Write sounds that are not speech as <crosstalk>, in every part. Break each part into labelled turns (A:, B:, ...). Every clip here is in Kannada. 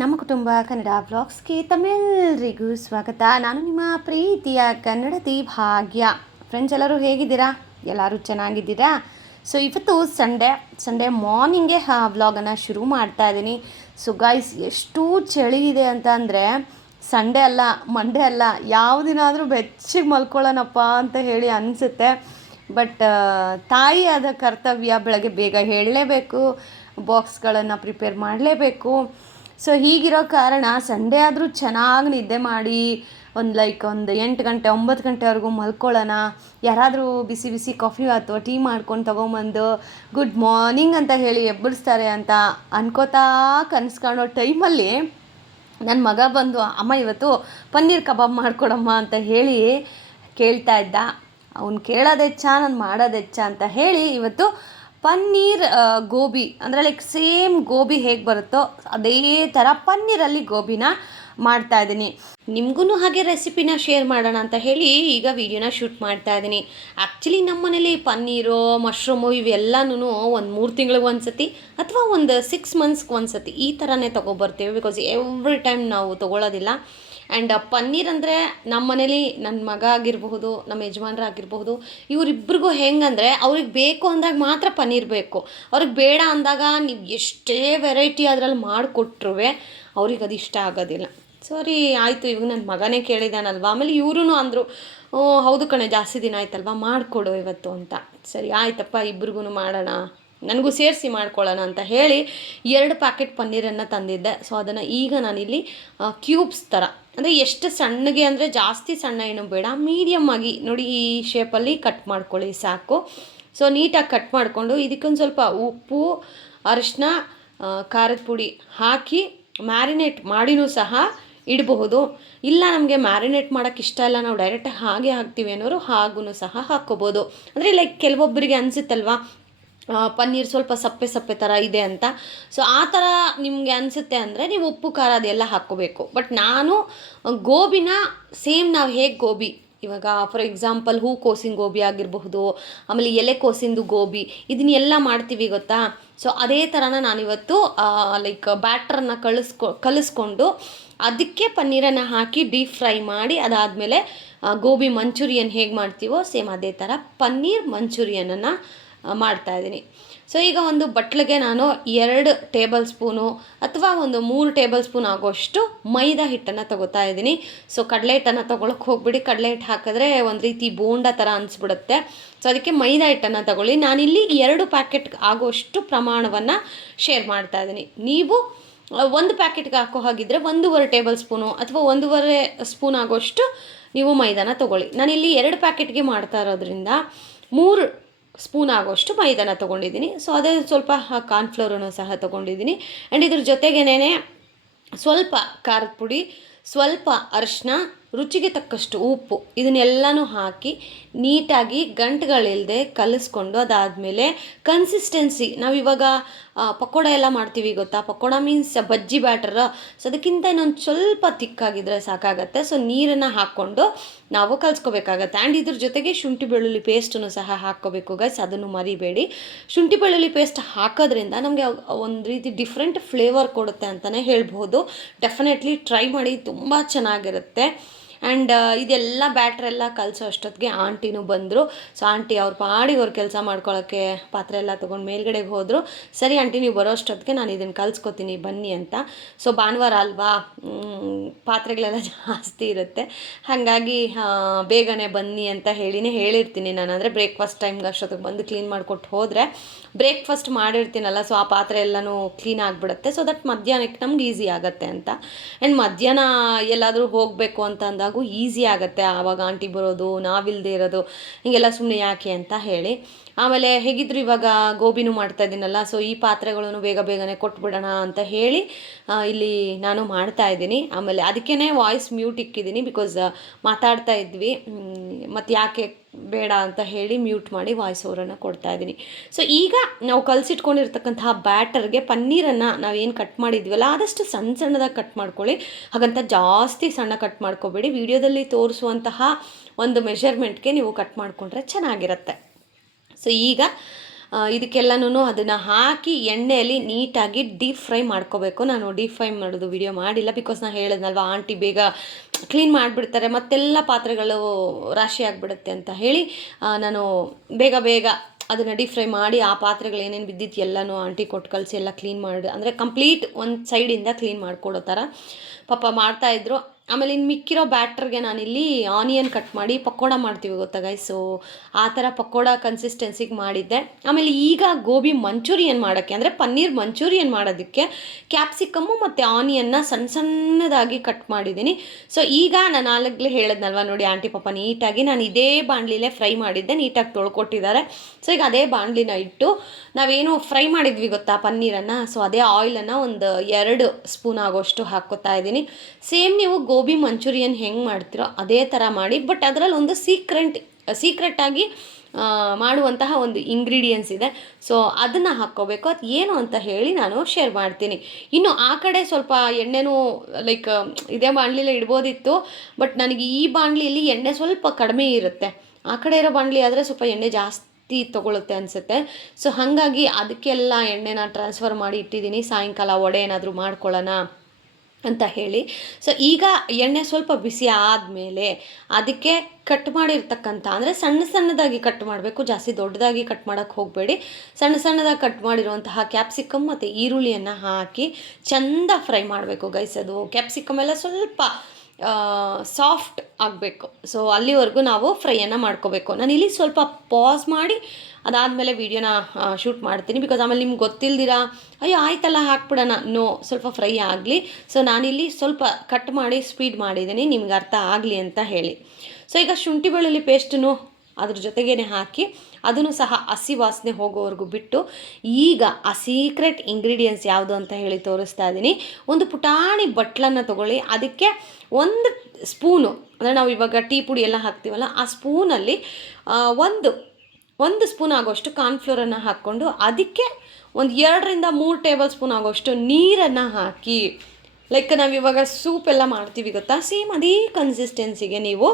A: ನಮ್ಮ ಕುಟುಂಬ ಕನ್ನಡ ಬ್ಲಾಗ್ಸ್ಗೆ ತಮ್ಮೆಲ್ಲರಿಗೂ ಸ್ವಾಗತ. ನಾನು ನಿಮ್ಮ ಪ್ರೀತಿಯ ಕನ್ನಡತಿ ಭಾಗ್ಯ. ಫ್ರೆಂಡ್ಸ್ ಎಲ್ಲರೂ ಹೇಗಿದ್ದೀರಾ? ಎಲ್ಲರೂ ಚೆನ್ನಾಗಿದ್ದೀರಾ? ಸೊ ಇವತ್ತು ಸಂಡೇ ಸಂಡೇ ಮಾರ್ನಿಂಗೆ ವ್ಲಾಗನ್ನು ಶುರು ಮಾಡ್ತಾ ಇದ್ದೀನಿ. ಸೊ ಗೈಸ್ ಎಷ್ಟು ಚಳಿ ಇದೆ ಅಂತ ಅಂದರೆ ಸಂಡೇ ಅಲ್ಲ ಮಂಡೇ ಅಲ್ಲ, ಯಾವ ದಿನ ಆದರೂ ಬೆಚ್ಚಿಗೆ ಮಲ್ಕೊಳ್ಳೋಣಪ್ಪ ಅಂತ ಹೇಳಿ ಅನಿಸುತ್ತೆ. ಬಟ್ ತಾಯಿ ಆದ ಕರ್ತವ್ಯ ಬೆಳಗ್ಗೆ ಬೇಗ ಹೇಳಲೇಬೇಕು ಬಾಕ್ಸ್ಗಳನ್ನು ಪ್ರಿಪೇರ್ ಮಾಡಲೇಬೇಕು. ಸೊ ಹೀಗಿರೋ ಕಾರಣ ಸಂಡೇ ಆದರೂ ಚೆನ್ನಾಗಿ ನಿದ್ದೆ ಮಾಡಿ, ಒಂದು ಲೈಕ್ ಒಂದು ಎಂಟು ಗಂಟೆ, ಒಂಬತ್ತು ಗಂಟೆವರೆಗೂ ಮಲ್ಕೊಳ್ಳೋಣ. ಯಾರಾದರೂ ಬಿಸಿ ಬಿಸಿ ಕಾಫಿ ಅಥವಾ ಟೀ ಮಾಡ್ಕೊಂಡು ತೊಗೊಂಬಂದು ಗುಡ್ ಮಾರ್ನಿಂಗ್ ಅಂತ ಹೇಳಿ ಎಬ್ಬರಿಸ್ತಾರೆ ಅಂತ ಅನ್ಕೋತಾ ಕನಸು ಕಾಣೋ ಟೈಮಲ್ಲಿ ನನ್ನ ಮಗ ಬಂದು, ಅಮ್ಮ, ಇವತ್ತು ಪನ್ನೀರ್ ಕಬಾಬ್ ಮಾಡಿಕೊಡಮ್ಮ ಅಂತ ಹೇಳಿ ಕೇಳ್ತಾ ಇದ್ದ. ಅವ್ನು ಕೇಳೋದೆಚ್ಚ, ನಾನು ಮಾಡೋದೆಚ್ಚ ಅಂತ ಹೇಳಿ ಇವತ್ತು ಪನ್ನೀರ್ ಗೋಬಿ ಅಂದರೆ ಲೈಕ್ ಸೇಮ್ ಗೋಬಿ ಹೇಗೆ ಬರುತ್ತೋ ಅದೇ ಥರ ಪನ್ನೀರಲ್ಲಿ ಗೋಬಿನ ಮಾಡ್ತಾ ಇದ್ದೀನಿ. ನಿಮಗೂ ಹಾಗೆ ರೆಸಿಪಿನ ಶೇರ್ ಮಾಡೋಣ ಅಂತ ಹೇಳಿ ಈಗ ವಿಡಿಯೋನ ಶೂಟ್ ಮಾಡ್ತಾ ಇದ್ದೀನಿ. ಆ್ಯಕ್ಚುಲಿ ನಮ್ಮ ಮನೇಲಿ ಪನ್ನೀರು ಮಶ್ರೂಮು ಇವೆಲ್ಲನೂ ಒಂದು ಮೂರು ತಿಂಗಳಿಗೆ ಒಂದು ಸತಿ ಅಥವಾ ಒಂದು ಸಿಕ್ಸ್ ಮಂತ್ಸ್ಗೆ ಒಂದು ಸತಿ ಈ ಥರನೇ ತೊಗೊಬರ್ತೀವಿ ಬಿಕಾಸ್ ಎವ್ರಿ ಟೈಮ್ ನಾವು ತೊಗೊಳ್ಳೋದಿಲ್ಲ ಆ್ಯಂಡ್ ಪನ್ನೀರ್ ಅಂದರೆ ನಮ್ಮ ಮನೇಲಿ ನನ್ನ ಮಗ ಆಗಿರಬಹುದು, ನಮ್ಮ ಯಜಮಾನ್ರು ಆಗಿರಬಹುದು, ಇವರಿಬ್ರಿಗೂ ಹೆಂಗಂದರೆ ಅವ್ರಿಗೆ ಬೇಕು ಅಂದಾಗ ಮಾತ್ರ ಪನ್ನೀರ್ ಬೇಕು. ಅವ್ರಿಗೆ ಬೇಡ ಅಂದಾಗ ನೀವು ಎಷ್ಟೇ ವೆರೈಟಿ ಅದರಲ್ಲಿ ಮಾಡಿಕೊಟ್ರು ಅವ್ರಿಗೆ ಅದು ಇಷ್ಟ ಆಗೋದಿಲ್ಲ. ಸರಿ ಆಯಿತು ಇವಾಗ ನನ್ನ ಮಗನೇ ಕೇಳಿದಾನಲ್ವ? ಆಮೇಲೆ ಇವರು ಅಂದರು "ಓ, ಹೌದು ಕಣೆ ಜಾಸ್ತಿ ದಿನ ಆಯ್ತಲ್ವ? ಮಾಡಿಕೊಡು ಇವತ್ತು ಅಂತ. ಸರಿ ಆಯ್ತಪ್ಪ ಇಬ್ರಿಗೂ ಮಾಡೋಣ. ನನಗೂ ಸೇರಿಸಿ ಮಾಡ್ಕೊಳ್ಳೋಣ ಅಂತ ಹೇಳಿ ಎರಡು ಪ್ಯಾಕೆಟ್ ಪನ್ನೀರನ್ನು ತಂದಿದ್ದೆ. ಸೊ ಅದನ್ನು ಈಗ ನಾನಿಲ್ಲಿ ಕ್ಯೂಬ್ಸ್ ಥರ ಅಂದರೆ ಎಷ್ಟು ಸಣ್ಣಗೆ ಅಂದರೆ ಜಾಸ್ತಿ ಸಣ್ಣ ಏನು ಬೇಡ ಮೀಡಿಯಮ್ ಆಗಿ ನೋಡಿ ಈ ಶೇಪಲ್ಲಿ ಕಟ್ ಮಾಡ್ಕೊಳ್ಳಿ ಸಾಕು. ಸೊ ನೀಟಾಗಿ ಕಟ್ ಮಾಡಿಕೊಂಡು ಇದಕ್ಕೊಂದು ಸ್ವಲ್ಪ ಉಪ್ಪು ಅರಿಶಿನ ಖಾರದ ಪುಡಿ ಹಾಕಿ ಮ್ಯಾರಿನೇಟ್ ಮಾಡಿನೂ ಸಹ ಇಡಬಹುದು. ಇಲ್ಲ, ನಮಗೆ ಮ್ಯಾರಿನೇಟ್ ಮಾಡೋಕ್ಕೆ ಇಷ್ಟ ಇಲ್ಲ, ನಾವು ಡೈರೆಕ್ಟ್ ಹಾಗೆ ಹಾಕ್ತೀವಿ ಅನ್ನೋರು ಹಾಗೂ ಸಹ ಹಾಕ್ಕೋಬೋದು. ಅಂದರೆ ಲೈಕ್ ಕೆಲವೊಬ್ಬರಿಗೆ ಅನಿಸುತ್ತಲ್ವಾ ಪನ್ನೀರ್ ಸ್ವಲ್ಪ ಸಪ್ಪೆ ಸಪ್ಪೆ ಥರ ಇದೆ ಅಂತ. ಸೊ ಆ ಥರ ನಿಮಗೆ ಅನಿಸುತ್ತೆ ಅಂದರೆ ನೀವು ಉಪ್ಪು, ಖಾರ ಅದೆಲ್ಲ ಹಾಕ್ಕೋಬೇಕು. ಬಟ್ ನಾನು, ಗೋಬಿನ ಸೇಮ್ ನಾವು ಹೇಗೆ ಗೋಬಿ ಇವಾಗ ಫಾರ್ ಎಕ್ಸಾಂಪಲ್ ಹೂಕೋಸಿನ ಗೋಬಿ ಆಗಿರಬಹುದು, ಆಮೇಲೆ ಎಲೆಕೋಸಿಂದು ಗೋಬಿ, ಇದನ್ನೆಲ್ಲ ಮಾಡ್ತೀವಿ ಗೊತ್ತಾ? ಸೊ ಅದೇ ಥರನ ನಾನಿವತ್ತು ಲೈಕ್ ಬ್ಯಾಟ್ರನ್ನು ಕಳಿಸ್ಕೊ, ಕಲಿಸ್ಕೊಂಡು ಅದಕ್ಕೆ ಪನ್ನೀರನ್ನು ಹಾಕಿ ಡೀಪ್ ಫ್ರೈ ಮಾಡಿ, ಅದಾದಮೇಲೆ ಗೋಬಿ ಮಂಚೂರಿಯನ್ ಹೇಗೆ ಮಾಡ್ತೀವೋ, ಸೇಮ್ ಅದೇ ಥರ ಪನ್ನೀರ್ ಮಂಚೂರಿಯನನ್ನು ಮಾಡ್ತಾ ಇದ್ದೀನಿ. ಸೊ ಈಗ ಒಂದು ಬಟ್ಲಿಗೆ ನಾನು ಎರಡು ಟೇಬಲ್ ಸ್ಪೂನು ಅಥವಾ ಒಂದು ಮೂರು ಟೇಬಲ್ ಸ್ಪೂನ್ ಆಗೋಷ್ಟು ಮೈದಾ ಹಿಟ್ಟನ್ನು ತಗೋತಾ ಇದ್ದೀನಿ. ಸೊ ಕಡಲೆ ಹಿಟ್ಟನ್ನು ತೊಗೊಳಕ್ಕೆ ಹೋಗ್ಬಿಡಿ. ಕಡಲೆ ಹಿಟ್ಟು ಹಾಕಿದ್ರೆ ಒಂದು ರೀತಿ ಬೋಂಡ ಥರ ಅನಿಸ್ಬಿಡುತ್ತೆ. ಸೊ ಅದಕ್ಕೆ ಮೈದಾ ಹಿಟ್ಟನ್ನು ತಗೊಳ್ಳಿ. ನಾನಿಲ್ಲಿ ಎರಡು ಪ್ಯಾಕೆಟ್ ಆಗೋಷ್ಟು ಪ್ರಮಾಣವನ್ನು ಶೇರ್ ಮಾಡ್ತಾ ಇದ್ದೀನಿ. ನೀವು ಒಂದು ಪ್ಯಾಕೆಟ್ಗೆ ಹಾಕೋ ಹಾಗಿದ್ರೆ ಒಂದೂವರೆ ಟೇಬಲ್ ಸ್ಪೂನು ಅಥವಾ ಒಂದೂವರೆ ಸ್ಪೂನ್ ಆಗೋಷ್ಟು ನೀವು ಮೈದಾನ ತೊಗೊಳ್ಳಿ. ನಾನಿಲ್ಲಿ ಎರಡು ಪ್ಯಾಕೆಟ್ಗೆ ಮಾಡ್ತಾ ಇರೋದ್ರಿಂದ ಮೂರು ಸ್ಪೂನ್ ಆಗೋಷ್ಟು ಮೈದಾನ ತೊಗೊಂಡಿದ್ದೀನಿ. ಸೊ ಅದೇ ಸ್ವಲ್ಪ ಕಾರ್ನ್ಫ್ಲೋರನ್ನು ಸಹ ತೊಗೊಂಡಿದ್ದೀನಿ. ಆ್ಯಂಡ್ ಇದ್ರ ಜೊತೆಗೇನೆ ಸ್ವಲ್ಪ ಖಾರದ ಪುಡಿ, ಸ್ವಲ್ಪ ಅರಿಶಿನ ರುಚಿಗೆ ತಕ್ಕಷ್ಟು ಉಪ್ಪು, ಇದನ್ನೆಲ್ಲನೂ ಹಾಕಿ ನೀಟಾಗಿ ಗಂಟುಗಳಿಲ್ಲದೆ ಕಲಿಸ್ಕೊಂಡು ಅದಾದಮೇಲೆ ಕನ್ಸಿಸ್ಟೆನ್ಸಿ ನಾವಿವಾಗ ಪಕೋಡ ಎಲ್ಲ ಮಾಡ್ತೀವಿ ಗೊತ್ತಾ? Pakoda means bajji batter so ಅದಕ್ಕಿಂತ ಇನ್ನೊಂದು ಸ್ವಲ್ಪ ತಿಕ್ಕಾಗಿದ್ರೆ ಸಾಕಾಗತ್ತೆ. ಸೊ ನೀರನ್ನು ಹಾಕ್ಕೊಂಡು ನಾವು ಕಲಿಸ್ಕೋಬೇಕಾಗತ್ತೆ. ಆ್ಯಂಡ್ ಇದ್ರ ಜೊತೆಗೆ ಶುಂಠಿ ಬೆಳ್ಳುಳ್ಳಿ ಪೇಸ್ಟನ್ನು ಸಹ ಹಾಕ್ಕೋಬೇಕು ಗೈಸ್ ಅದನ್ನು ಮರಿಬೇಡಿ. ಶುಂಠಿ ಬೆಳ್ಳುಳ್ಳಿ ಪೇಸ್ಟ್ ಹಾಕೋದ್ರಿಂದ ನಮಗೆ ಒಂದು ರೀತಿ ಡಿಫ್ರೆಂಟ್ ಫ್ಲೇವರ್ ಕೊಡುತ್ತೆ ಅಂತಲೇ ಹೇಳ್ಬೋದು. ಡೆಫಿನೆಟ್ಲಿ ಟ್ರೈ ಮಾಡಿ, ತುಂಬ ಚೆನ್ನಾಗಿರುತ್ತೆ. ಆ್ಯಂಡ್ ಇದೆಲ್ಲ ಬ್ಯಾಟ್ರೆಲ್ಲ ಕಲಸೋ ಅಷ್ಟೊತ್ತಿಗೆ ಆಂಟಿನೂ ಬಂದರು. ಸೊ ಆಂಟಿ ಅವ್ರ ಪಾಡಿಗೆ ಅವ್ರ ಕೆಲಸ ಮಾಡ್ಕೊಳ್ಳೋಕ್ಕೆ ಪಾತ್ರೆ ಎಲ್ಲ ತೊಗೊಂಡು ಮೇಲ್ಗಡೆಗೆ ಹೋದರು. ಸರಿ ಆಂಟಿ, ನೀವು ಬರೋ ಅಷ್ಟೊತ್ತಿಗೆ ನಾನು ಇದನ್ನು ಕಲಿಸ್ಕೊತೀನಿ, ಬನ್ನಿ ಅಂತ. ಸೊ ಭಾನುವಾರ ಅಲ್ವಾ ಪಾತ್ರೆಗಳೆಲ್ಲ <laughs> ಜಾಸ್ತಿ ಇರುತ್ತೆ. ಹಾಗಾಗಿ ಬೇಗನೆ ಬನ್ನಿ ಅಂತ ಹೇಳಿನೇ ಹೇಳಿರ್ತೀನಿ ನಾನು. ಅಂದರೆ ಬ್ರೇಕ್ಫಾಸ್ಟ್ ಟೈಮ್ಗೆ ಅಷ್ಟೊತ್ತಿಗೆ ಬಂದು ಕ್ಲೀನ್ ಮಾಡಿಕೊಟ್ಟು ಹೋದರೆ ಬ್ರೇಕ್ಫಾಸ್ಟ್ ಮಾಡಿರ್ತೀನಲ್ಲ ಸೊ ಆ ಪಾತ್ರೆ ಎಲ್ಲನೂ ಕ್ಲೀನ್ ಆಗಿಬಿಡುತ್ತೆ. ಸೊ ದಟ್ ಮಧ್ಯಾಹ್ನಕ್ಕೆ ನಮ್ಗೆ ಈಸಿ ಆಗುತ್ತೆ ಅಂತ. ಆ್ಯಂಡ್ ಮಧ್ಯಾಹ್ನ ಎಲ್ಲಾದರೂ ಹೋಗಬೇಕು ಅಂತ ಅಂದಾಗೂ ಈಸಿ ಆಗುತ್ತೆ. ಆವಾಗ ಆಂಟಿ ಬರೋದು ನಾವಿಲ್ಲದೆ ಇರೋದು, ಹೀಗೆಲ್ಲ ಸುಮ್ಮನೆ ಯಾಕೆ ಅಂತ ಹೇಳಿ. ಆಮೇಲೆ ಹೇಗಿದ್ರು ಇವಾಗ ಗೋಬಿನೂ ಮಾಡ್ತಾ ಇದ್ದೀನಲ್ಲ ಸೊ ಈ ಪಾತ್ರೆಗಳನ್ನು ಬೇಗ ಬೇಗನೆ ಕೊಟ್ಬಿಡೋಣ ಅಂತ ಹೇಳಿ ಇಲ್ಲಿ ನಾನು ಮಾಡ್ತಾ ಇದ್ದೀನಿ. ಆಮೇಲೆ ಅದಕ್ಕೇ ವಾಯ್ಸ್ ಮ್ಯೂಟ್ ಇಕ್ಕಿದ್ದೀನಿ ಬಿಕಾಸ್ ಮಾತಾಡ್ತಾ ಇದ್ವಿ. ಮತ್ತು ಯಾಕೆ ಬೇಡ ಅಂತ ಹೇಳಿ ಮ್ಯೂಟ್ ಮಾಡಿ ವಾಯ್ಸ್ ಓವರನ್ನು ಕೊಡ್ತಾ ಇದ್ದೀನಿ. ಸೊ ಈಗ ನಾವು ಕಲಸಿಟ್ಕೊಂಡಿರ್ತಕ್ಕಂತಹ ಬ್ಯಾಟರ್ಗೆ ಪನ್ನೀರನ್ನು ನಾವೇನು ಕಟ್ ಮಾಡಿದ್ವಲ್ಲ, ಆದಷ್ಟು ಸಣ್ಣ ಸಣ್ಣದಾಗಿ ಕಟ್ ಮಾಡ್ಕೊಳ್ಳಿ. ಹಾಗಂತ ಜಾಸ್ತಿ ಸಣ್ಣ ಕಟ್ ಮಾಡ್ಕೋಬೇಡಿ. ವಿಡಿಯೋದಲ್ಲಿ ತೋರಿಸುವಂತಹ ಒಂದು ಮೆಷರ್ಮೆಂಟ್ಗೆ ನೀವು ಕಟ್ ಮಾಡಿಕೊಂಡ್ರೆ ಚೆನ್ನಾಗಿರುತ್ತೆ. ಸೊ ಈಗ ಇದಕ್ಕೆಲ್ಲನೂ ಅದನ್ನು ಹಾಕಿ ಎಣ್ಣೆಯಲ್ಲಿ ನೀಟಾಗಿ ಡೀಪ್ ಫ್ರೈ ಮಾಡ್ಕೋಬೇಕು. ನಾನು ಡೀಪ್ ಫ್ರೈ ಮಾಡೋದು ವಿಡಿಯೋ ಮಾಡಿಲ್ಲ. ಬಿಕಾಸ್ ನಾನು ಹೇಳಿದ್ನಲ್ವ, ಆಂಟಿ ಬೇಗ ಕ್ಲೀನ್ ಮಾಡಿಬಿಡ್ತಾರೆ, ಮತ್ತೆಲ್ಲ ಪಾತ್ರೆಗಳು ರಾಶಿ ಆಗಿಬಿಡುತ್ತೆ ಅಂತ ಹೇಳಿ ನಾನು ಬೇಗ ಬೇಗ ಅದನ್ನು ಡೀಪ್ ಫ್ರೈ ಮಾಡಿ, ಆ ಪಾತ್ರೆಗಳು ಏನೇನು ಬಿದ್ದಿತ್ತು ಎಲ್ಲನೂ ಆಂಟಿ ಕೊಟ್ಟು ಕಲಸಿ ಎಲ್ಲ ಕ್ಲೀನ್ ಮಾಡಿ, ಅಂದರೆ ಕಂಪ್ಲೀಟ್ ಒಂದು ಸೈಡಿಂದ ಕ್ಲೀನ್ ಮಾಡಿಕೊಡೋ ಥರ ಪಾಪ ಮಾಡ್ತಾಯಿದ್ರು ಆಮೇಲೆ ಇನ್ನು ಮಿಕ್ಕಿರೋ ಬ್ಯಾಟ್ರಿಗೆ ನಾನಿಲ್ಲಿ ಆನಿಯನ್ ಕಟ್ ಮಾಡಿ ಪಕೋಡ ಮಾಡ್ತೀವಿ ಗೊತ್ತಾ ಗೈ ಸೊ ಆ ಥರ ಪಕೋಡ ಕನ್ಸಿಸ್ಟೆನ್ಸಿಗೆ ಮಾಡಿದ್ದೆ. ಆಮೇಲೆ ಈಗ ಗೋಬಿ ಮಂಚೂರಿಯನ್ ಮಾಡೋಕ್ಕೆ, ಅಂದರೆ ಪನ್ನೀರ್ ಮಂಚೂರಿಯನ್ ಮಾಡೋದಕ್ಕೆ ಕ್ಯಾಪ್ಸಿಕಮ್ಮು ಮತ್ತು ಆನಿಯನ್ನ ಸಣ್ಣ ಸಣ್ಣದಾಗಿ ಕಟ್ ಮಾಡಿದ್ದೀನಿ. ಸೊ ಈಗ ನಾನು ಆಗಲೇ ಹೇಳಿದ್ನಲ್ವ ನೋಡಿ ಆಂಟಿ ಪಾಪ ನೀಟಾಗಿ ನಾನು ಇದೇ ಬಾಣಲಿಲೇ ಫ್ರೈ ಮಾಡಿದ್ದೆ, ನೀಟಾಗಿ ತೊಳ್ಕೊಟ್ಟಿದ್ದಾರೆ. ಸೊ ಈಗ ಅದೇ ಬಾಣಲಿನ ಇಟ್ಟು ನಾವೇನು ಫ್ರೈ ಮಾಡಿದ್ವಿ ಗೊತ್ತಾ ಪನ್ನೀರನ್ನು? ಸೊ ಅದೇ ಆಯಿಲನ್ನು ಒಂದು ಎರಡು ಸ್ಪೂನ್ ಆಗೋಷ್ಟು ಹಾಕ್ಕೊತಾ ಇದ್ದೀನಿ. ಸೇಮ್ ನೀವು ಗೋಬಿ ಮಂಚೂರಿಯನ್ ಹೆಂಗೆ ಮಾಡ್ತೀರೋ ಅದೇ ಥರ ಮಾಡಿ, ಬಟ್ ಅದರಲ್ಲಿ ಒಂದು ಸೀಕ್ರೆಟ್ ಸೀಕ್ರೆಟಾಗಿ ಮಾಡುವಂತಹ ಒಂದು ಇಂಗ್ರೀಡಿಯೆಂಟ್ಸ್ ಇದೆ. ಸೊ ಅದನ್ನು ಹಾಕ್ಕೋಬೇಕು. ಅದು ಏನು ಅಂತ ಹೇಳಿ ನಾನು ಶೇರ್ ಮಾಡ್ತೀನಿ. ಇನ್ನು ಆ ಕಡೆ ಸ್ವಲ್ಪ ಎಣ್ಣೆನೂ ಲೈಕ್ ಇದೇ ಬಾಣಲಿಲೇ ಇಡ್ಬೋದಿತ್ತು, ಬಟ್ ನನಗೆ ಈ ಬಾಣಲಿಯಲ್ಲಿ ಎಣ್ಣೆ ಸ್ವಲ್ಪ ಕಡಿಮೆ ಇರುತ್ತೆ. ಆ ಕಡೆ ಇರೋ ಬಾಣಲಿ ಆದರೆ ಸ್ವಲ್ಪ ಎಣ್ಣೆ ಜಾಸ್ತಿ ತೊಗೊಳುತ್ತೆ ಅನಿಸುತ್ತೆ. ಸೊ ಹಾಗಾಗಿ ಅದಕ್ಕೆಲ್ಲ ಎಣ್ಣೆನ ಟ್ರಾನ್ಸ್ಫರ್ ಮಾಡಿ ಇಟ್ಟಿದ್ದೀನಿ. ಸಾಯಂಕಾಲ ವಡೆ ಏನಾದರೂ ಮಾಡ್ಕೊಳ್ಳೋಣ. ಅಂತ ಹೇಳಿ. ಸೊ ಈಗ ಎಣ್ಣೆ ಸ್ವಲ್ಪ ಬಿಸಿ ಆದಮೇಲೆ ಅದಕ್ಕೆ ಕಟ್ ಮಾಡಿರ್ತಕ್ಕಂಥ ಅಂದರೆ ಸಣ್ಣ ಸಣ್ಣದಾಗಿ ಕಟ್ ಮಾಡಬೇಕು, ಜಾಸ್ತಿ ದೊಡ್ಡದಾಗಿ ಕಟ್ ಮಾಡೋಕ್ಕೆ ಹೋಗಬೇಡಿ. ಸಣ್ಣ ಸಣ್ಣದಾಗಿ ಕಟ್ ಮಾಡಿರುವಂತಹ ಕ್ಯಾಪ್ಸಿಕಮ್ ಮತ್ತು ಈರುಳ್ಳಿಯನ್ನು ಹಾಕಿ ಚೆಂದ ಫ್ರೈ ಮಾಡಬೇಕು ಗೈಸೋದು ಕ್ಯಾಪ್ಸಿಕಮ್ ಎಲ್ಲ ಸ್ವಲ್ಪ ಸಾಫ್ಟ್ ಆಗಬೇಕು. ಸೊ ಅಲ್ಲಿವರೆಗೂ ನಾವು ಫ್ರೈಯನ್ನು ಮಾಡ್ಕೋಬೇಕು. ನಾನು ಇಲ್ಲಿ ಸ್ವಲ್ಪ ಪಾಸ್ ಮಾಡಿ, ಅದಾದಮೇಲೆ ವೀಡಿಯೋನ ಶೂಟ್ ಮಾಡ್ತೀನಿ. ಬಿಕಾಸ್ ಆಮೇಲೆ ನಿಮ್ಗೆ ಗೊತ್ತಿಲ್ದಿರ, ಅಯ್ಯೋ, ಆಯ್ತಲ್ಲ, ಹಾಕ್ಬಿಡೋಣ. ನೋ ಸ್ವಲ್ಪ ಫ್ರೈ ಆಗಲಿ. ಸೊ ನಾನಿಲ್ಲಿ ಸ್ವಲ್ಪ ಕಟ್ ಮಾಡಿ ಸ್ಪೀಡ್ ಮಾಡಿದ್ದೀನಿ. ನಿಮ್ಗೆ ಅರ್ಥ ಆಗಲಿ ಅಂತ ಹೇಳಿ. ಸೊ ಈಗ ಶುಂಠಿ ಬೆಳ್ಳುಳ್ಳಿ ಪೇಸ್ಟನ್ನು ಅದ್ರ ಜೊತೆಗೇನೆ ಹಾಕಿ ಅದನ್ನು ಸಹ ಹಸಿ ವಾಸನೆ ಹೋಗೋವರೆಗೂ ಬಿಟ್ಟು ಈಗ ಆ ಸೀಕ್ರೆಟ್ ಇಂಗ್ರೀಡಿಯೆಂಟ್ಸ್ ಯಾವುದು ಅಂತ ಹೇಳಿ ತೋರಿಸ್ತಾ ಇದ್ದೀನಿ. ಒಂದು ಪುಟಾಣಿ ಬಟ್ಲನ್ನು ತಗೊಳ್ಳಿ. ಅದಕ್ಕೆ ಒಂದು ಸ್ಪೂನು, ಅಂದರೆ ನಾವು ಇವಾಗ ಟೀ ಪುಡಿ ಎಲ್ಲ ಹಾಕ್ತೀವಲ್ಲ, ಆ ಸ್ಪೂನಲ್ಲಿ ಒಂದು ಒಂದು ಸ್ಪೂನ್ ಆಗೋಷ್ಟು ಕಾರ್ನ್ಫ್ಲೋರನ್ನು ಹಾಕ್ಕೊಂಡು ಅದಕ್ಕೆ ಒಂದು ಎರಡರಿಂದ ಮೂರು ಟೇಬಲ್ ಸ್ಪೂನ್ ಆಗೋಷ್ಟು ನೀರನ್ನು ಹಾಕಿ ಲೈಕ್ ನಾವು ಇವಾಗ ಸೂಪ್ ಎಲ್ಲ ಮಾಡ್ತೀವಿ, ಗೊತ್ತಾ? ಸೇಮ್ ಅದೇ ಕನ್ಸಿಸ್ಟೆನ್ಸಿಗೆ ನೀವು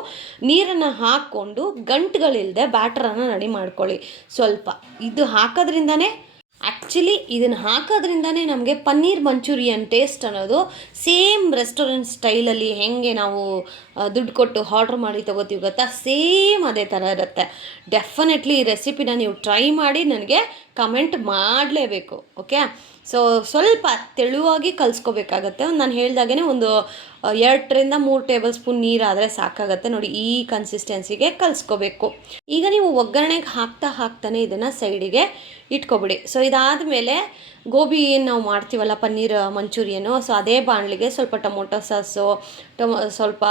A: ನೀರನ್ನು ಹಾಕ್ಕೊಂಡು ಗಂಟುಗಳಿಲ್ಲದೆ ಬ್ಯಾಟ್ರನ್ನು ರೆಡಿ ಮಾಡ್ಕೊಳ್ಳಿ. ಸ್ವಲ್ಪ. ಇದು ಹಾಕೋದ್ರಿಂದನೇ ಆ್ಯಕ್ಚುಲಿ ಇದನ್ನು ಹಾಕೋದ್ರಿಂದನೇ ನಮಗೆ ಪನ್ನೀರ್ ಮಂಚೂರಿಯನ್ ಟೇಸ್ಟ್ ಅನ್ನೋದು ಸೇಮ್ ರೆಸ್ಟೋರೆಂಟ್ ಸ್ಟೈಲಲ್ಲಿ ಹೆಂಗೆ ನಾವು ದುಡ್ಡು ಕೊಟ್ಟು ಆರ್ಡ್ರ್ ಮಾಡಿ ತೊಗೋತೀವಿ, ಗೊತ್ತಾ? ಸೇಮ್ ಅದೇ ಥರ ಇರುತ್ತೆ. ಡೆಫಿನೆಟ್ಲಿ ಈ ರೆಸಿಪಿನ ನೀವು ಟ್ರೈ ಮಾಡಿ, ನನಗೆ ಕಮೆಂಟ್ ಮಾಡಲೇಬೇಕು ಓಕೆ ಸೊ ಸ್ವಲ್ಪ ತೆಳುವಾಗಿ ಕಲಿಸ್ಕೋಬೇಕಾಗತ್ತೆ. ನಾನು ಹೇಳ್ದಾಗೆ ಒಂದು ಎರಡರಿಂದ ಮೂರು ಟೇಬಲ್ ಸ್ಪೂನ್ ನೀರಾದರೆ ಸಾಕಾಗತ್ತೆ. ನೋಡಿ, ಈ ಕನ್ಸಿಸ್ಟೆನ್ಸಿಗೆ ಕಲಿಸ್ಕೋಬೇಕು. ಈಗ ನೀವು ಒಗ್ಗರಣೆಗೆ ಹಾಕ್ತಾ ಹಾಕ್ತಾನೆ ಇದನ್ನು ಸೈಡಿಗೆ ಇಟ್ಕೊಬಿಡಿ. ಸೊ ಇದಾದ ಮೇಲೆ ಗೋಬಿ ಏನು ನಾವು ಮಾಡ್ತೀವಲ್ಲ, ಪನ್ನೀರ್, ಮಂಚೂರಿಯನ್ನು. ಸೊ ಅದೇ ಬಾಣಲಿಗೆ ಸ್ವಲ್ಪ ಟೊಮೊಟೊ ಸಾಸು, ಟೊಮೊ, ಸ್ವಲ್ಪ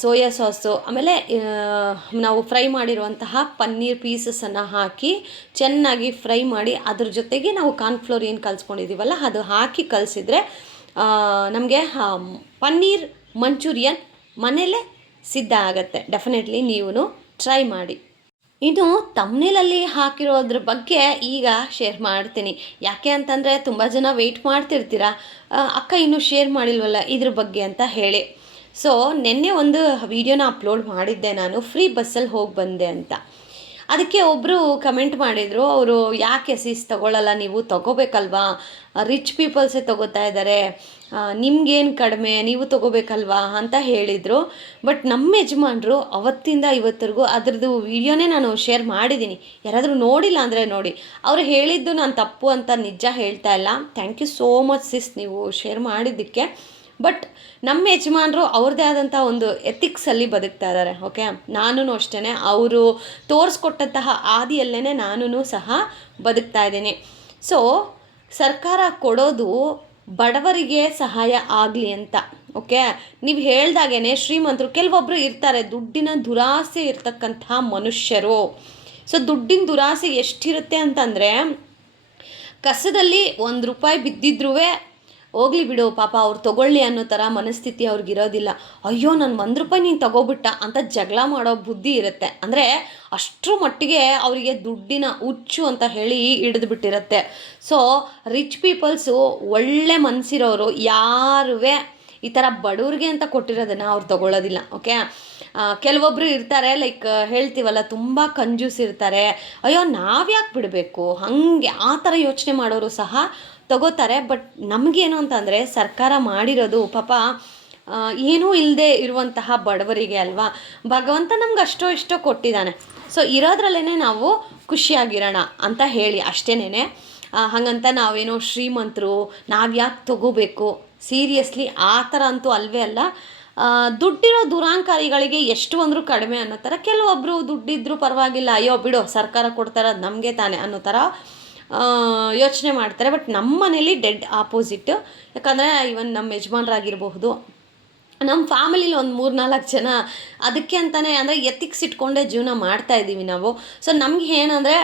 A: ಸೋಯಾ ಸಾಸು, ಆಮೇಲೆ ನಾವು ಫ್ರೈ ಮಾಡಿರುವಂತಹ ಪನ್ನೀರ್ ಪೀಸಸನ್ನು ಹಾಕಿ ಚೆನ್ನಾಗಿ ಫ್ರೈ ಮಾಡಿ ಅದ್ರ ಜೊತೆಗೆ ನಾವು ಕಾರ್ನ್ಫ್ಲೋರ್ ಏನು ಕಲಿಸ್ಕೊಂಡಿದ್ದೀವಲ್ಲ ಅದು ಹಾಕಿ ಕಲಿಸಿದ್ರೆ ನಮಗೆ ಪನ್ನೀರ್ ಮಂಚೂರಿಯನ್ ಮನೇಲೇ ಸಿದ್ಧ ಆಗುತ್ತೆ. ಡೆಫಿನೆಟ್ಲಿ ನೀವು ಟ್ರೈ ಮಾಡಿ. ಇನ್ನು ತಮ್ನೇಲಲ್ಲಿ ಹಾಕಿರೋದ್ರ ಬಗ್ಗೆ ಈಗ ಶೇರ್ ಮಾಡ್ತೀನಿ. ಯಾಕೆ ಅಂತಂದರೆ ತುಂಬ ಜನ ವೆಯ್ಟ್ ಮಾಡ್ತಿರ್ತೀರ? ಅಕ್ಕ ಇನ್ನೂ ಶೇರ್ ಮಾಡಿಲ್ವಲ್ಲ ಇದ್ರ ಬಗ್ಗೆ ಅಂತ ಹೇಳಿ. ಸೊ ನಿನ್ನೆ ಒಂದು ವಿಡಿಯೋನ ಅಪ್ಲೋಡ್ ಮಾಡಿದ್ದೆ ನಾನು. ಫ್ರೀ ಬಸ್ಸಲ್ಲಿ ಹೋಗಿ ಬಂದೆ ಅಂತ. ಅದಕ್ಕೆ ಒಬ್ಬರು ಕಮೆಂಟ್ ಮಾಡಿದರು, ಅವರು ಯಾಕೆ ಸೀಸ್ ತೊಗೊಳ್ಳಲ್ಲ ನೀವು ತಗೋಬೇಕಲ್ವಾ? ರಿಚ್ ಪೀಪಲ್ಸೇ ತೊಗೋತಾ ಇದ್ದಾರೆ ನಿಮ್ಗೇನು ಕಡಿಮೆ? ನೀವು ತಗೋಬೇಕಲ್ವಾ? ಅಂತ ಹೇಳಿದರು. ಬಟ್ ನಮ್ಮ ಯಜಮಾನರು ಅವತ್ತಿಂದ ಇವತ್ತರೆಗೂ ಅದ್ರದ್ದು ವಿಡಿಯೋನೇ ನಾನು ಶೇರ್ ಮಾಡಿದ್ದೀನಿ ಯಾರಾದರೂ ನೋಡಿಲ್ಲ ಅಂದರೆ ನೋಡಿ. ಅವರು ಹೇಳಿದ್ದು ನಾನು ತಪ್ಪು ಅಂತ ನಿಜ ಹೇಳ್ತಾ ಇಲ್ಲ. Thank you so much sis ನೀವು ಶೇರ್ ಮಾಡಿದ್ದಕ್ಕೆ. ಬಟ್ ನಮ್ಮ ಯಜಮಾನರು ಅವ್ರದ್ದೇ ಆದಂಥ ಒಂದು ಎಥಿಕ್ಸಲ್ಲಿ ಬದುಕ್ತಾ ಇದ್ದಾರೆ ಓಕೆ ನಾನು ಅಷ್ಟೇ ಅವರು ತೋರಿಸ್ಕೊಟ್ಟಂತಹ ಹಾದಿಯಲ್ಲೇ ನಾನು ಸಹ ಬದುಕ್ತಾ ಇದ್ದೀನಿ. ಸೊ ಸರ್ಕಾರ ಕೊಡೋದು ಬಡವರಿಗೆ ಸಹಾಯ ಆಗಲಿ ಅಂತ ಓಕೆ ನೀವು ಹೇಳ್ದಾಗೇ ಶ್ರೀಮಂತರು ಕೆಲವೊಬ್ಬರು ಇರ್ತಾರೆ, ದುಡ್ಡಿನ ದುರಾಸೆ ಇರ್ತಕ್ಕಂಥ ಮನುಷ್ಯರು. ಸೊ ದುಡ್ಡಿನ ದುರಾಸೆ ಎಷ್ಟಿರುತ್ತೆ ಅಂತಂದರೆ, ಕಸದಲ್ಲಿ ಒಂದು ರೂಪಾಯಿ ಬಿದ್ದಿದ್ರೂ ಹೋಗ್ಲಿ ಬಿಡು, ಪಾಪ ಅವ್ರು ತಗೊಳ್ಳಿ ಅನ್ನೋ ಥರ ಮನಸ್ಥಿತಿ ಅವ್ರಿಗಿರೋದಿಲ್ಲ ಅಯ್ಯೋ, ನಾನು ಒಂದು ರೂಪಾಯಿ ನೀನು ತಗೋಬಿಟ್ಟ ಅಂತ ಜಗಳ ಮಾಡೋ ಬುದ್ಧಿ ಇರುತ್ತೆ. ಅಂದರೆ ಅಷ್ಟರ ಮಟ್ಟಿಗೆ ಅವರಿಗೆ ದುಡ್ಡಿನ ಹುಚ್ಚು ಅಂತ ಹೇಳಿ ಹಿಡಿದು ಬಿಟ್ಟಿರುತ್ತೆ. ಸೊ ರಿಚ್ ಪೀಪಲ್ಸು ಒಳ್ಳೆ ಮನಸ್ಸಿರೋರು ಯಾರುವೆ ಈ ಥರ ಬಡವ್ರಿಗೆ ಅಂತ ಕೊಟ್ಟಿರೋದನ್ನು ಅವ್ರು ತಗೊಳ್ಳೋದಿಲ್ಲ ಓಕೆ ಕೆಲವೊಬ್ಬರು ಇರ್ತಾರೆ ಲೈಕ್ ಹೇಳ್ತೀವಲ್ಲ, ತುಂಬ ಕಂಜೂಸ್ ಇರ್ತಾರೆ. ಅಯ್ಯೋ ನಾವು ಯಾಕೆ ಬಿಡಬೇಕು? ಹಾಗೆ ಆ ಥರ ಯೋಚನೆ ಮಾಡೋರು ಸಹ ತಗೋತಾರೆ. ಬಟ್ ನಮಗೇನು ಅಂತಂದರೆ ಸರ್ಕಾರ ಮಾಡಿರೋದು ಪಾಪ ಏನೂ ಇಲ್ಲದೆ ಇರುವಂತಹ ಬಡವರಿಗೆ ಅಲ್ವಾ? ಭಗವಂತ ನಮ್ಗೆ ಅಷ್ಟೋ ಇಷ್ಟೋ ಕೊಟ್ಟಿದ್ದಾನೆ. ಸೊ ಇರೋದ್ರಲ್ಲೇ ನಾವು ಖುಷಿಯಾಗಿರೋಣ ಅಂತ ಹೇಳಿ ಅಷ್ಟೇನೆ ಹಾಗಂತ ನಾವೇನೋ ಶ್ರೀಮಂತರು ನಾವು ಯಾಕೆ ತಗೋಬೇಕು? ಸೀರಿಯಸ್ಲಿ ಆ ಥರ ಅಂತೂ ಅಲ್ವೇ ಅಲ್ಲ. ದುಡ್ಡಿರೋ ದುರಾಂಕಾರಿಗಳಿಗೆ ಎಷ್ಟು ಅಂದರೂ ಕಡಿಮೆ ಅನ್ನೋ ಥರ ಕೆಲವೊಬ್ಬರು ದುಡ್ಡಿದ್ರೂ ಪರವಾಗಿಲ್ಲ. ಅಯ್ಯೋ ಬಿಡು, ಸರ್ಕಾರ ಕೊಡ್ತಾರ, ನಮಗೆ ತಾನೆ ಅನ್ನೋ ಥರ ಯೋಚನೆ ಮಾಡ್ತಾರೆ. ಬಟ್ ನಮ್ಮ ಮನೇಲಿ ಡೆಡ್ ಆಪೋಸಿಟ್ ಯಾಕಂದರೆ ಇವನ್ ನಮ್ಮ ಯಜಮಾನ್ರಾಗಿರಬಹುದು. ನಮ್ಮ ಫ್ಯಾಮಿಲಿಲಿ ಒಂದು ಮೂರು ನಾಲ್ಕು ಜನ ಅದಕ್ಕೆ ಅಂತಲೇ ಅಂದರೆ ಎತ್ತಿಕ್ಸ್ ಇಟ್ಕೊಂಡೇ ಜೀವನ ಮಾಡ್ತಾ ಇದ್ದೀವಿ ನಾವು. ಸೊ ನಮ್ಗೆ ಏನಂದರೆ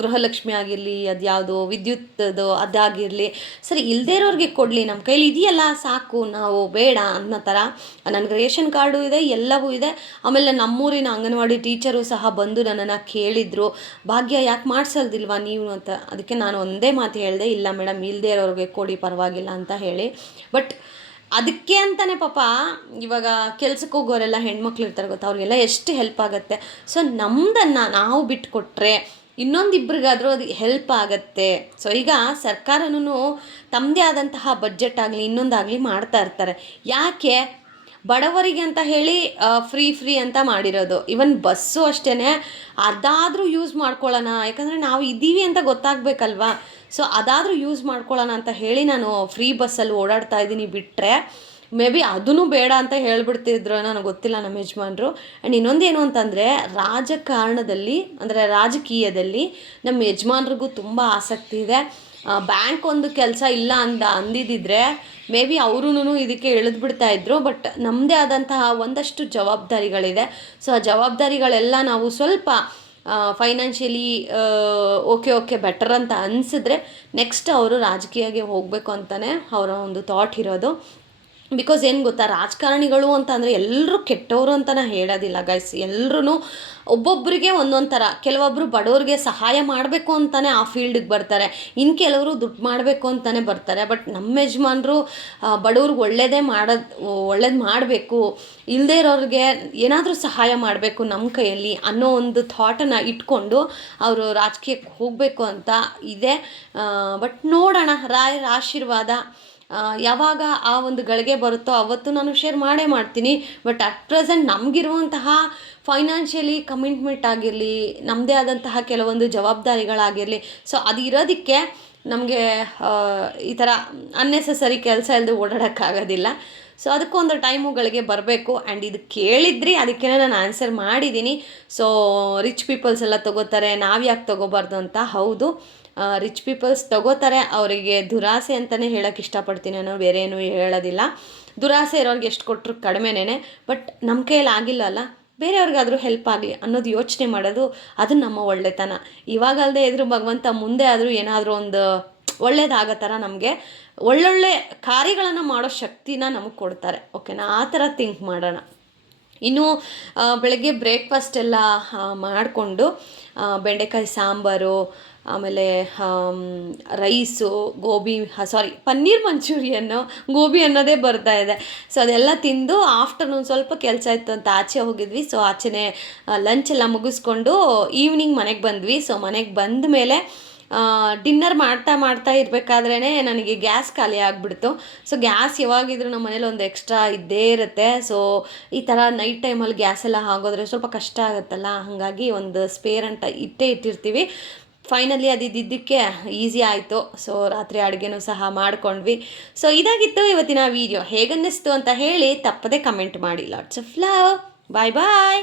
A: ಗೃಹಲಕ್ಷ್ಮಿ ಆಗಿರಲಿ, ಅದ್ಯಾವುದು, ವಿದ್ಯುತ್ದು ಅದಾಗಿರಲಿ, ಸರಿ ಇಲ್ಲದೇ ಇರೋರಿಗೆ ಕೊಡಲಿ ನಮ್ಮ ಕೈಲಿ ಇದೆಯಲ್ಲ, ಸಾಕು, ನಾವು ಬೇಡ ಅನ್ನೋ ಥರ ನನಗೆ ರೇಷನ್ ಕಾರ್ಡು ಇದೆ, ಎಲ್ಲವೂ ಇದೆ. ಆಮೇಲೆ ನಮ್ಮೂರಿನ ಅಂಗನವಾಡಿ ಟೀಚರು ಸಹ ಬಂದು ನನ್ನನ್ನು ಕೇಳಿದರು. ಭಾಗ್ಯ ಯಾಕೆ ಮಾಡಿಸಲ್ದಿಲ್ವಾ ನೀವು ಅಂತ. ಅದಕ್ಕೆ ನಾನು ಒಂದೇ ಮಾತು ಹೇಳಿದೆ, ಇಲ್ಲ ಮೇಡಮ್ ಇಲ್ಲದೇ ಇರೋರಿಗೆ ಕೊಡಿ, ಪರವಾಗಿಲ್ಲ ಅಂತ ಹೇಳಿ. ಬಟ್ ಅದಕ್ಕೆ ಅಂತಲೇ ಪಾಪ, ಇವಾಗ ಕೆಲ್ಸಕ್ಕೆ ಹೋಗೋರೆಲ್ಲ ಹೆಣ್ಮಕ್ಳು ಇರ್ತಾರೆ ಗೊತ್ತಾ, ಅವ್ರಿಗೆಲ್ಲ ಎಷ್ಟು ಹೆಲ್ಪ್ ಆಗುತ್ತೆ. ಸೊ ನಮ್ಮದನ್ನು ನಾವು ಬಿಟ್ಕೊಟ್ರೆ ಇನ್ನೊಂದಿಬ್ರಿಗಾದರೂ ಅದು ಹೆಲ್ಪ್ ಆಗುತ್ತೆ. ಸೊ ಈಗ ಸರ್ಕಾರನೂ ತಮ್ಮದೇ ಆದಂತಹ ಬಜೆಟ್ ಆಗಲಿ, ಇನ್ನೊಂದಾಗಲಿ ಮಾಡ್ತಾ ಇರ್ತಾರೆ. ಯಾಕೆ? ಬಡವರಿಗೆ ಅಂತ ಹೇಳಿ ಫ್ರೀ ಫ್ರೀ ಅಂತ ಮಾಡಿರೋದು. ಇವನ್ ಬಸ್ಸು ಅಷ್ಟೇ ಅದಾದರೂ ಯೂಸ್ ಮಾಡ್ಕೊಳ್ಳೋಣ. ಯಾಕಂದರೆ ನಾವು ಇದ್ದೀವಿ ಅಂತ ಗೊತ್ತಾಗಬೇಕಲ್ವಾ? ಸೊ ಅದಾದರೂ ಯೂಸ್ ಮಾಡ್ಕೊಳ್ಳೋಣ ಅಂತ ಹೇಳಿ ನಾನು ಫ್ರೀ ಬಸ್ಸಲ್ಲಿ ಓಡಾಡ್ತಾ ಇದ್ದೀನಿ ಬಿಟ್ಟರೆ ಮೇ ಬಿ ಅದೂ ಬೇಡ ಅಂತ ಹೇಳ್ಬಿಡ್ತಿದ್ರು ನನಗೆ ಗೊತ್ತಿಲ್ಲ ನಮ್ಮ ಯಜಮಾನರು. ಆ್ಯಂಡ್ ಇನ್ನೊಂದೇನು ಅಂತಂದರೆ, ರಾಜಕಾರಣದಲ್ಲಿ, ಅಂದರೆ ರಾಜಕೀಯದಲ್ಲಿ ನಮ್ಮ ಯಜಮಾನ್ರಿಗೂ ತುಂಬ ಆಸಕ್ತಿ ಇದೆ. ಬ್ಯಾಂಕ್ ಒಂದು ಕೆಲಸ ಇಲ್ಲ ಅಂದ ಅಂದಿದ್ದಿದ್ರೆ ಮೇ ಬಿ ಅವರೂ ಇದಕ್ಕೆ ಇಳಿದ್ಬಿಡ್ತಾ ಇದ್ರು ಬಟ್ ನಮ್ಮದೇ ಆದಂತಹ ಒಂದಷ್ಟು ಜವಾಬ್ದಾರಿಗಳಿದೆ. ಸೊ ಆ ಜವಾಬ್ದಾರಿಗಳೆಲ್ಲ ನಾವು ಸ್ವಲ್ಪ ಫೈನಾನ್ಷಿಯಲಿ ಓಕೆ ಓಕೆ ಬೆಟರ್ ಅಂತ ಅನಿಸಿದ್ರೆ ನೆಕ್ಸ್ಟ್ ಅವರು ರಾಜಕೀಯಕ್ಕೆ ಹೋಗಬೇಕು ಅಂತಲೇ ಅವರ ಒಂದು ಥಾಟ್ ಇರೋದು. ಬಿಕಾಸ್ ಏನು ಗೊತ್ತಾ, ರಾಜಕಾರಣಿಗಳು ಅಂತ ಅಂದರೆ ಎಲ್ಲರೂ ಕೆಟ್ಟವರು ಅಂತ ನಾನು ಹೇಳೋದಿಲ್ಲ ಗೈಸ್ ಎಲ್ಲರೂ ಒಬ್ಬೊಬ್ಬರಿಗೆ ಒಂದೊಂದು ಥರ ಕೆಲವೊಬ್ಬರು ಬಡವ್ರಿಗೆ ಸಹಾಯ ಮಾಡಬೇಕು ಅಂತಲೇ ಆ ಫೀಲ್ಡಿಗೆ ಬರ್ತಾರೆ. ಇನ್ನು ಕೆಲವರು ದುಡ್ಡು ಮಾಡಬೇಕು ಅಂತಲೇ ಬರ್ತಾರೆ. ಬಟ್ ನಮ್ಮ ಯಜಮಾನರು ಬಡವ್ರಿಗೆ ಒಳ್ಳೆಯದೇ ಮಾಡೋದು, ಒಳ್ಳೇದು ಮಾಡಬೇಕು ಇಲ್ಲದೇ ಇರೋರಿಗೆ ಏನಾದರೂ ಸಹಾಯ ಮಾಡಬೇಕು ನಮ್ಮ ಕೈಯಲ್ಲಿ ಅನ್ನೋ ಒಂದು ಥಾಟನ್ನು ಇಟ್ಕೊಂಡು ಅವರು ರಾಜಕೀಯಕ್ಕೆ ಹೋಗಬೇಕು ಅಂತ ಇದೆ. ಬಟ್ ನೋಡೋಣ ರಾಯರ ಆಶೀರ್ವಾದ ಯಾವಾಗ ಆ ಒಂದು ಗಳಿಗೆ ಬರುತ್ತೋ ಅವತ್ತು ನಾನು ಶೇರ್ ಮಾಡೇ ಮಾಡ್ತೀನಿ. ಬಟ್ ಅಟ್ ಪ್ರೆಸೆಂಟ್ ನಮಗಿರುವಂತಹ ಫೈನಾನ್ಷಿಯಲಿ ಕಮಿಟ್ಮೆಂಟ್ ಆಗಿರಲಿ ನಮ್ಮದೇ ಆದಂತಹ ಕೆಲವೊಂದು ಜವಾಬ್ದಾರಿಗಳಾಗಿರಲಿ ಸೊ ಅದು ಇರೋದಕ್ಕೆ ನಮಗೆ ಈ ಥರ ಅನ್ನೆಸೆಸರಿ ಕೆಲಸ ಇಲ್ಲದೆ ಓಡಾಡೋಕ್ಕಾಗೋದಿಲ್ಲ. ಸೊ ಅದಕ್ಕೊಂದು ಟೈಮುಗಳಿಗೆ ಬರಬೇಕು. ಆ್ಯಂಡ್ ಇದು ಕೇಳಿದ್ರಿ ಅದಕ್ಕೆ ನಾನು ಆನ್ಸರ್ ಮಾಡಿದ್ದೀನಿ. ಸೊ ರಿಚ್ ಪೀಪಲ್ಸ್ ಎಲ್ಲ ತಗೋತಾರೆ ನಾವು ಯಾಕೆ ತಗೋಬಾರ್ದು ಅಂತ? ಹೌದು. ರಿಚ್ ಪೀಪಲ್ಸ್ ತಗೋತಾರೆ, ಅವರಿಗೆ ದುರಾಸೆ ಅಂತಲೇ ಹೇಳೋಕ್ಕೆ ಇಷ್ಟಪಡ್ತೀನಿ ನಾನು ಬೇರೆ ಏನೂ ಹೇಳೋದಿಲ್ಲ. ದುರಾಸೆ ಇರೋರಿಗೆ ಎಷ್ಟು ಕೊಟ್ಟರು ಕಡಿಮೆನೇ ಬಟ್ ನಮ್ಮ ಕೈಯಲ್ಲಿ ಆಗಿಲ್ಲ ಅಲ್ಲ, ಬೇರೆಯವ್ರಿಗಾದರೂ ಹೆಲ್ಪ್ ಆಗಲಿ ಅನ್ನೋದು ಯೋಚನೆ ಮಾಡೋದು, ಅದು ನಮ್ಮ ಒಳ್ಳೆತನ. ಇವಾಗಲ್ಲದೆ ಇದ್ರ ಭಗವಂತ ಮುಂದೆ ಆದರೂ ಏನಾದರೂ ಒಂದು ಒಳ್ಳೇದಾಗೋ ಥರ ನಮಗೆ ಒಳ್ಳೊಳ್ಳೆ ಕಾರ್ಯಗಳನ್ನು ಮಾಡೋ ಶಕ್ತಿನ ನಮಗೆ ಕೊಡ್ತಾರೆ. ಓಕೆನಾ? ಆ ಥರ ಥಿಂಕ್ ಮಾಡೋಣ. ಇನ್ನು ಬೆಳಗ್ಗೆ ಬ್ರೇಕ್ಫಾಸ್ಟ್ ಎಲ್ಲ ಮಾಡಿಕೊಂಡು ಬೆಂಡೆಕಾಯಿ ಸಾಂಬಾರು ಆಮೇಲೆ ಆಮ್, ರೈಸು ಗೋಬಿ ಸಾರಿ ಪನ್ನೀರ್ ಮಂಚೂರಿಯನ್ನು ಗೋಬಿ ಅನ್ನೋದೇ ಬರ್ತಾ ಇದೆ. ಸೊ ಅದೆಲ್ಲ ತಿಂದು ಆಫ್ಟರ್ನೂನ್ ಸ್ವಲ್ಪ ಕೆಲಸ ಇತ್ತು ಅಂತ ಆಚೆ ಹೋಗಿದ್ವಿ. ಸೊ ಆಚೆನೇ ಲಂಚ್ ಎಲ್ಲ ಮುಗಿಸ್ಕೊಂಡು ಈವ್ನಿಂಗ್ ಮನೆಗೆ ಬಂದ್ವಿ. ಸೊ ಮನೆಗೆ ಬಂದ ಮೇಲೆ ಡಿನ್ನರ್ ಮಾಡ್ತಾ ಮಾಡ್ತಾ ಇರಬೇಕಾದ್ರೇ ನನಗೆ ಗ್ಯಾಸ್ ಖಾಲಿ ಆಗಿಬಿಡ್ತು. ಸೊ ಗ್ಯಾಸ್ ಯಾವಾಗಿದ್ರೂ ನಮ್ಮ ಮನೇಲಿ ಒಂದು ಎಕ್ಸ್ಟ್ರಾ ಇದ್ದೇ ಇರುತ್ತೆ. ಸೊ ಈ ಥರ ನೈಟ್ ಟೈಮಲ್ಲಿ ಗ್ಯಾಸ್ ಎಲ್ಲ ಆಗೋದ್ರೆ ಸ್ವಲ್ಪ ಕಷ್ಟ ಆಗುತ್ತಲ್ಲ? ಹಾಗಾಗಿ ಒಂದು ಸ್ಪೇರ್ ಅಂತ ಇಟ್ಟೇ ಇಟ್ಟಿರ್ತೀವಿ. ಫೈನಲಿ ಅದು ಇದ್ದಿದ್ದಕ್ಕೆ ಈಸಿ ಆಯಿತು. ಸೊ ರಾತ್ರಿ ಅಡುಗೆನೂ ಸಹ ಮಾಡ್ಕೊಂಡ್ವಿ. ಸೊ ಇದಾಗಿತ್ತು ಇವತ್ತಿನ ವೀಡಿಯೋ ಹೇಗನ್ನಿಸ್ತು ಅಂತ ಹೇಳಿ ತಪ್ಪದೆ ಕಮೆಂಟ್ ಮಾಡಿ lots of love bye bye